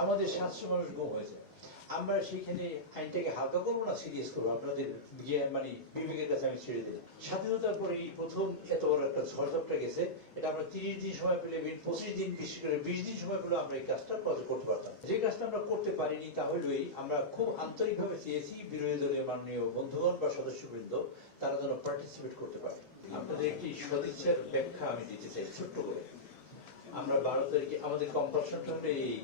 আমাদের 700 মানুষ গুম হয়েছে। আমরা সেখানে আইনটাকে হালকা করবো না সিরিয়াস করবো, আপনাদের মানে বিবেকের কাছে আমি ছেড়ে দিই। স্বাধীনতার পরে এই প্রথম এত বড় একটা ঝড়ঝাপটা গেছে, এটা আমরা 30 দিন সময় পেলে, 25 দিন, বিশেষ করে 20 দিন সময় পেলে আমরা এই কাজটা করতে পারতাম। যে কাজটা আমরা করতে পারিনি তা হলোই আমরা খুব আন্তরিকভাবে চেয়েছি বিরোধী দলের মাননীয় বন্ধুগণ বা সদস্যবৃন্দ তারা যেন পার্টিসিপেট করতে পারে। আপনাদের একটি সদিচ্ছার ব্যাখ্যা আমি দিতে চাই ছোট্ট করে। আমরা 12 তারিখে আমাদের কম্পালশনটা হলো এই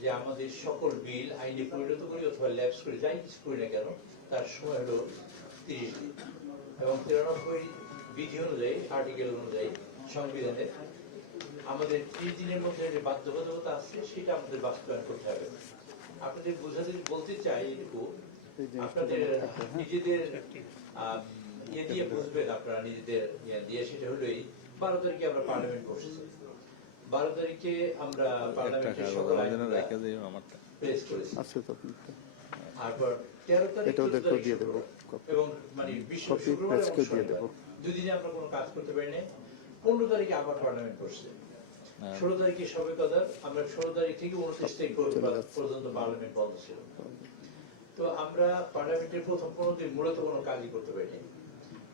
যে আমাদের সকল বিল আইনে পরিণত করি অথবা ল্যাপস করি, যাই কিছু করি না কেন, তার সময় হলো 30 দিন এবং 93 বিধি অনুযায়ী, আর্টিকেল অনুযায়ী সংবিধানে আমাদের 30 দিনের মধ্যে যে বাধ্যবাধকতা আছে সেটা আমাদের বাস্তবায়ন করতে হবে। আপনাদের বোঝাতে বলতে চাই এটুকু, আপনাদের নিজেদের ইয়ে দিয়ে বুঝবেন, আপনারা নিজেদের ইয়ে দিয়ে, সেটা হলোই 12 তারিখে আমরা পার্লামেন্ট বসেছি। 12 তারিখে আমরা পার্লামেন্টের সকল আইনগুলো প্রেস করেছি। তারপর 13 তারিখ এবং মানে বিশ্ব শুক্রবার এবং শনিবার 2 দিনে আমরা কোনো কাজ করতে পারিনি। 15 তারিখে আবার পার্লামেন্ট বসছে। 16 তারিখে সবে কদার আমরা 16 তারিখ থেকে 29 তারিখ পর্যন্ত পার্লামেন্ট বন্ধ ছিল। তো আমরা পার্লামেন্টের প্রথম 15 দিন মূলত কোনো কাজই করতে পারিনি,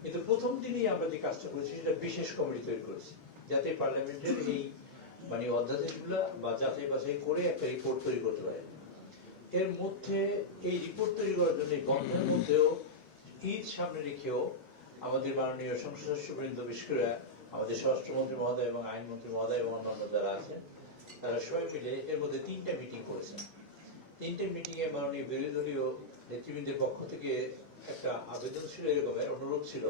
কিন্তু প্রথম দিনই আমরা যে কাজটা করেছি সেটা বিশেষ কমিটি তৈরি করেছি, যাতে পার্লামেন্টের এই মানে অধ্যাদেশগুলা বা যাচাই বাছাই করে একটা রিপোর্ট তৈরি করতে পারে। এর মধ্যে এই রিপোর্ট তৈরি করার জন্য বন্ধের মধ্যেও ঈদ সামনে রেখেও আমাদের মাননীয় সংসদ সদস্যবৃন্দ, বিশেষ করে আমাদের স্বরাষ্ট্রমন্ত্রী মহোদয় এবং আইনমন্ত্রী মহোদয় এবং অন্যান্য যারা আছেন তারা সবাই মিলে এর মধ্যে 3টা মিটিং করেছেন। 3টে মিটিংয়ে মাননীয় বিরোধী দলীয় নেতৃবৃন্দের পক্ষ থেকে একটা আবেদন ছিল, এরকমের অনুরোধ ছিল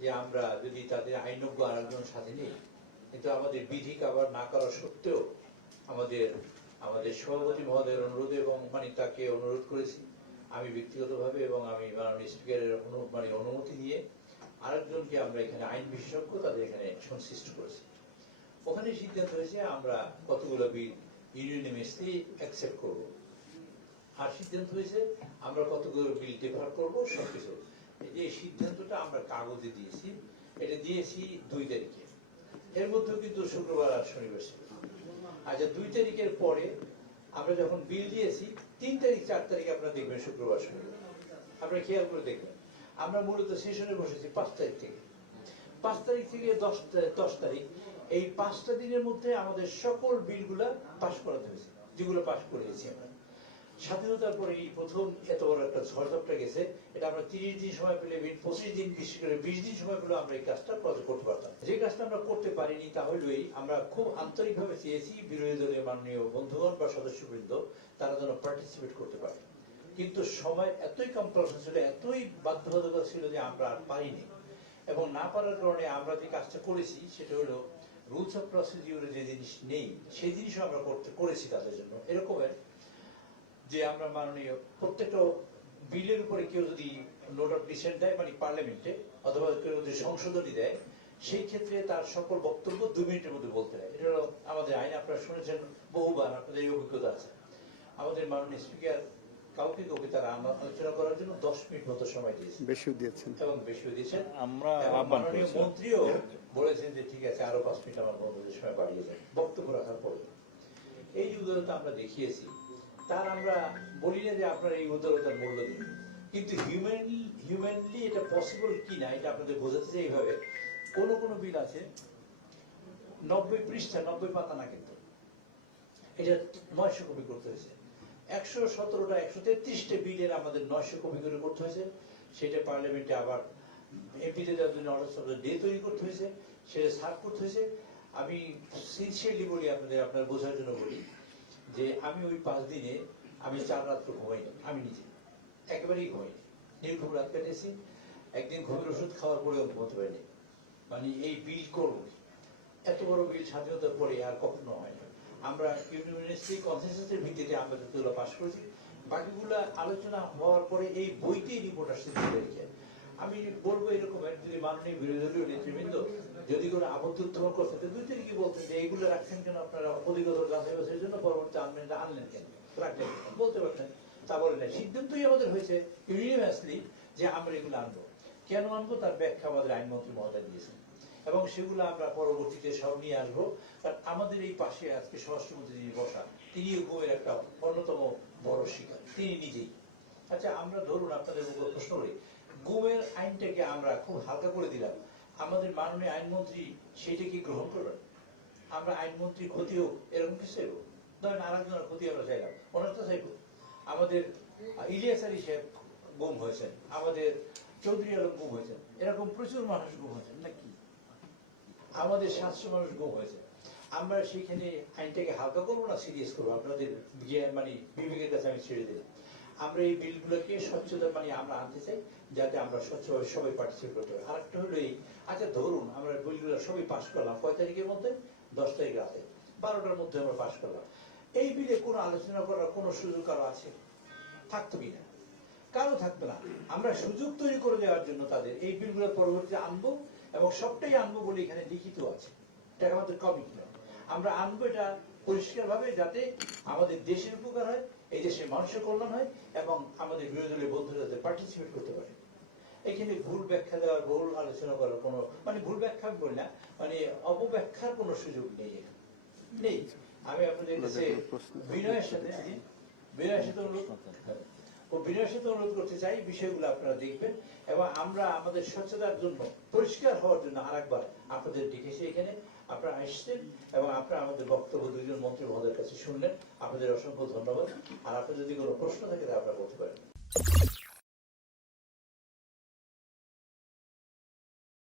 যে আমরা যদি তাদের আইনজ্ঞ আরেকজন সাথে নিই, কিন্তু আমাদের বিধি কাভার না করা সত্ত্বেও আমাদের সভাপতি মহোদয়ের অনুরোধে এবং মানে তাকে অনুরোধ করেছি আমি ব্যক্তিগতভাবে, এবং আমি মাননীয় স্পিকারের অনুমতি নিয়ে আরেকজনকে আমরা এখানে আইন বিশেষজ্ঞ তাদের এখানে সংশ্লিষ্ট করেছি। ওখানে সিদ্ধান্ত হয়েছে আমরা কতগুলো বিল ইউনিয়নিমাসলি অ্যাকসেপ্ট করব, আর সিদ্ধান্ত হয়েছে আমরা কতগুলো বিল ডেফার করব, সবকিছু। এই সিদ্ধান্তটা আমরা কাগজে দিয়েছি, এটা দিয়েছি 2 তারিখে। এর মধ্যেও কিন্তু শুক্রবার আর শনিবার ছিল। আচ্ছা, 2 তারিখের পরে আমরা যখন বিল দিয়েছি 3 তারিখ 4 তারিখ আপনারা দেখবেন শুক্রবার শনিবার, আপনারা খেয়াল করে দেখবেন আমরা মূলত সেশনে বসেছি 5 তারিখ থেকে। 5 তারিখ থেকে 10 তারিখ, এই 5টা দিনের মধ্যে আমাদের সকল বিলগুলা পাশ করাতে হয়েছে, যেগুলো পাশ করিয়েছি আমরা। স্বাধীনতার পরে এই প্রথম এত বড় একটা ঝড়ঝাপটা গেছে, এটা আমরা 30 দিন সময় পেলে, 25 দিন, বিশেষ করে 20 দিন সময় পেলে আমরা এই কাজটা করতে পারতাম। যে কাজটা আমরা করতে পারিনি তা হলোই আমরা খুব আন্তরিকভাবে চেয়েছি বিরোধী দলের মাননীয় বন্ধুগণ বা সদস্যবৃন্দ তারা যেন পার্টিসিপেট করতে পারে, কিন্তু সময় এতই কম্পালশন ছিল, এতই বাধ্যবাধকতা ছিল যে আমরা আর পারিনি। এবং না পারার কারণে আমরা যে কাজটা করেছি সেটা হলো রুলস অফ প্রসিডিউরে যে জিনিস নেই সেই জিনিসও আমরা করেছি তাদের জন্য। এরকমের যে আমরা মাননীয় প্রত্যেকটা বিলের উপরে কেউ যদি নোট অফ ডিসেন্ট দেয় মানে পার্লামেন্টে, অথবা কেউ যদি সংশোধনী দেয়, সেই ক্ষেত্রে তার সকল বক্তব্য 2 মিনিটের মধ্যে বলতে হয়। এটা হলো আমাদের আইন, আপনারা শুনেছেন বহুবার, আপনাদের এই অভিজ্ঞতা আছে। আমাদের মাননীয় স্পিকার কাউকে তারা আলোচনা করার জন্য 10 মিনিট মতো সময় দিয়েছেন, বেশিও দিয়েছেন। আমরা মাননীয় মন্ত্রীও বলেছেন যে ঠিক আছে আরো 5 মিনিট আমার বন্ধুদের সময় বাড়িয়ে দেন বক্তব্য রাখার পরে। এই যে উদারতা আমরা দেখিয়েছি, তার আমরা বলি না যে আপনারা এই উদারতার মূল্য দিন, কিন্তু হিউম্যানলি এটা পসিবল কিনা এটা আপনাদের বোঝাতে চাই। এইভাবে কোন বিল আছে 90 পৃষ্ঠা, 90 পাতা না, কিন্তু এটা 900 কপি করতে হয়েছে। 117টা 133টা বিলের আমাদের 900 কপি করে করতে হয়েছে। সেটা পার্লামেন্টে আবার এমপিদের জন্য অর্ডার অফ দ্য ডে তৈরি করতে হয়েছে, সেটা সার্ভ করতে হয়েছে। আমি সিনসিয়ারলি বলি, আপনার বোঝার জন্য বলি যে আমি ওই 5 দিনে আমি 4 রাত্র ঘুমাইনি, আমি নিজে একেবারেই ঘুমাইনি, নির্ঘুম রাত কাটিয়েছি। একদিন ঘুমের ওষুধ খাওয়ার পরেও ঘুমোতে পারিনি। মানে এই বিল করব, এত বড় বিল স্বাধীনতার পরে আর কখনো হয় না। আমরা ইউনিভার্সিটি কনসেনসাসের ভিত্তিতে আমরা যতগুলো পাশ করেছি, বাকিগুলো আলোচনা হওয়ার পরে এই বইতেই রিপোর্ট আসছে 2 তারিখে। আমি বলবো এরকমের, যদি মাননীয় বিরোধী দলীয় নেতৃবৃন্দ যদি কোনো আবদ্ধ উত্থাপন করতে 2 তারিখে বলতেন যে এইগুলো রাখছেন কেন আপনারা অধিগত যাচাই বাছাইয়ের জন্য, পরবর্তী আনলেন কেন, রাখলেন বলতে পারতেন, তা বলে না। সিদ্ধান্তই আমাদের হয়েছে ইউনিভার্সিটি যে আমরা এগুলো আনবো। কেন আনবো তার ব্যাখ্যা আমাদের আইনমন্ত্রী মহোদয় দিয়েছেন, এবং সেগুলো আমরা পরবর্তীতে সব নিয়ে আসবো। কারণ আমাদের এই পাশে আজকে স্বরাষ্ট্রমন্ত্রী যিনি বসা, তিনি গুমের একটা অন্যতম বড় শিকার, তিনি নিজেই। আচ্ছা, আমরা ধরুন আপনাদের উপর প্রশ্ন করি, গুমের আইনটাকে আমরা খুব হালকা করে দিলাম, আমাদের মাননীয় আইনমন্ত্রী সেটা কি গ্রহণ করবেন? আমরা আইনমন্ত্রী ক্ষতি হোক এরকম কিছু চাইব? ধরেন আর একজনের ক্ষতি আমরা চাইলাম, ওনারটা চাইব। আমাদের ইলিয়াস আলী সাহেব গুম হয়েছেন, আমাদের চৌধুরী আলম গুম হয়েছেন, এরকম প্রচুর মানুষ গুম হয়েছেন নাকি? আমাদের 700 মানুষ গুম হয়েছে। আমরা সেখানে আইনটাকে হালকা করবো না সিরিয়াস করবো? আপনাদের মানে বিবেকের কাছে আমি ছেড়ে দিলাম। আমরা এই বিলগুলোকে স্বচ্ছতা মানে আমরা আনতে চাই, যাতে আমরা স্বচ্ছভাবে সবাই পার্টিসিপেট করতে পারি। আরেকটা হলো এই, আচ্ছা ধরুন আমরা বিলগুলো সবাই পাস করলাম কয় তারিখের মধ্যে? 10 তারিখ রাতে 12টার মধ্যে আমরা পাস করলাম। এই বিলে কোনো আলোচনা করার কোনো সুযোগ কারো আছে? থাকতো কিনা? কারো থাকবে না। আমরা সুযোগ তৈরি করে দেওয়ার জন্য তাদের এই বিলগুলো পরবর্তীতে আনবো, এবং সবটাই আনবো বলে এখানে লিখিত আছে, এটা আমাদের কমিটমেন্ট। আমরা আনবো এটা পরিষ্কার ভাবে, যাতে আমাদের দেশের উপকার হয়, এই দেশের মানুষের কল্যাণ হয়, এবং আমাদের বিরোধী দলের বন্ধুরা যাতে পার্টিসিপেট করতে পারে। এখানে ভুল ব্যাখ্যা দেওয়ার, ভুল আলোচনা করার কোনো মানে ভুল ব্যাখ্যা বলি না, মানে অপব্যাখ্যার কোনো সুযোগ নেই নেই। আমি আপনাদের কাছে বিনয়ের সাথে অনুরোধ করতে চাই, বিষয়গুলো আপনারা দেখবেন, এবং আমরা আমাদের স্বচ্ছতার জন্য, পরিষ্কার হওয়ার জন্য আরেকবার আপনাদের ডেকেছি এখানে। আপনারা আসছেন এবং আপনারা আমাদের বক্তব্য দুইজন মন্ত্রী মহোদয়ের কাছে শুনলেন, আপনাদের অসংখ্য ধন্যবাদ। আর আপনাদের যদি কোনো প্রশ্ন থাকে তা আপনারা বলতে পারেন।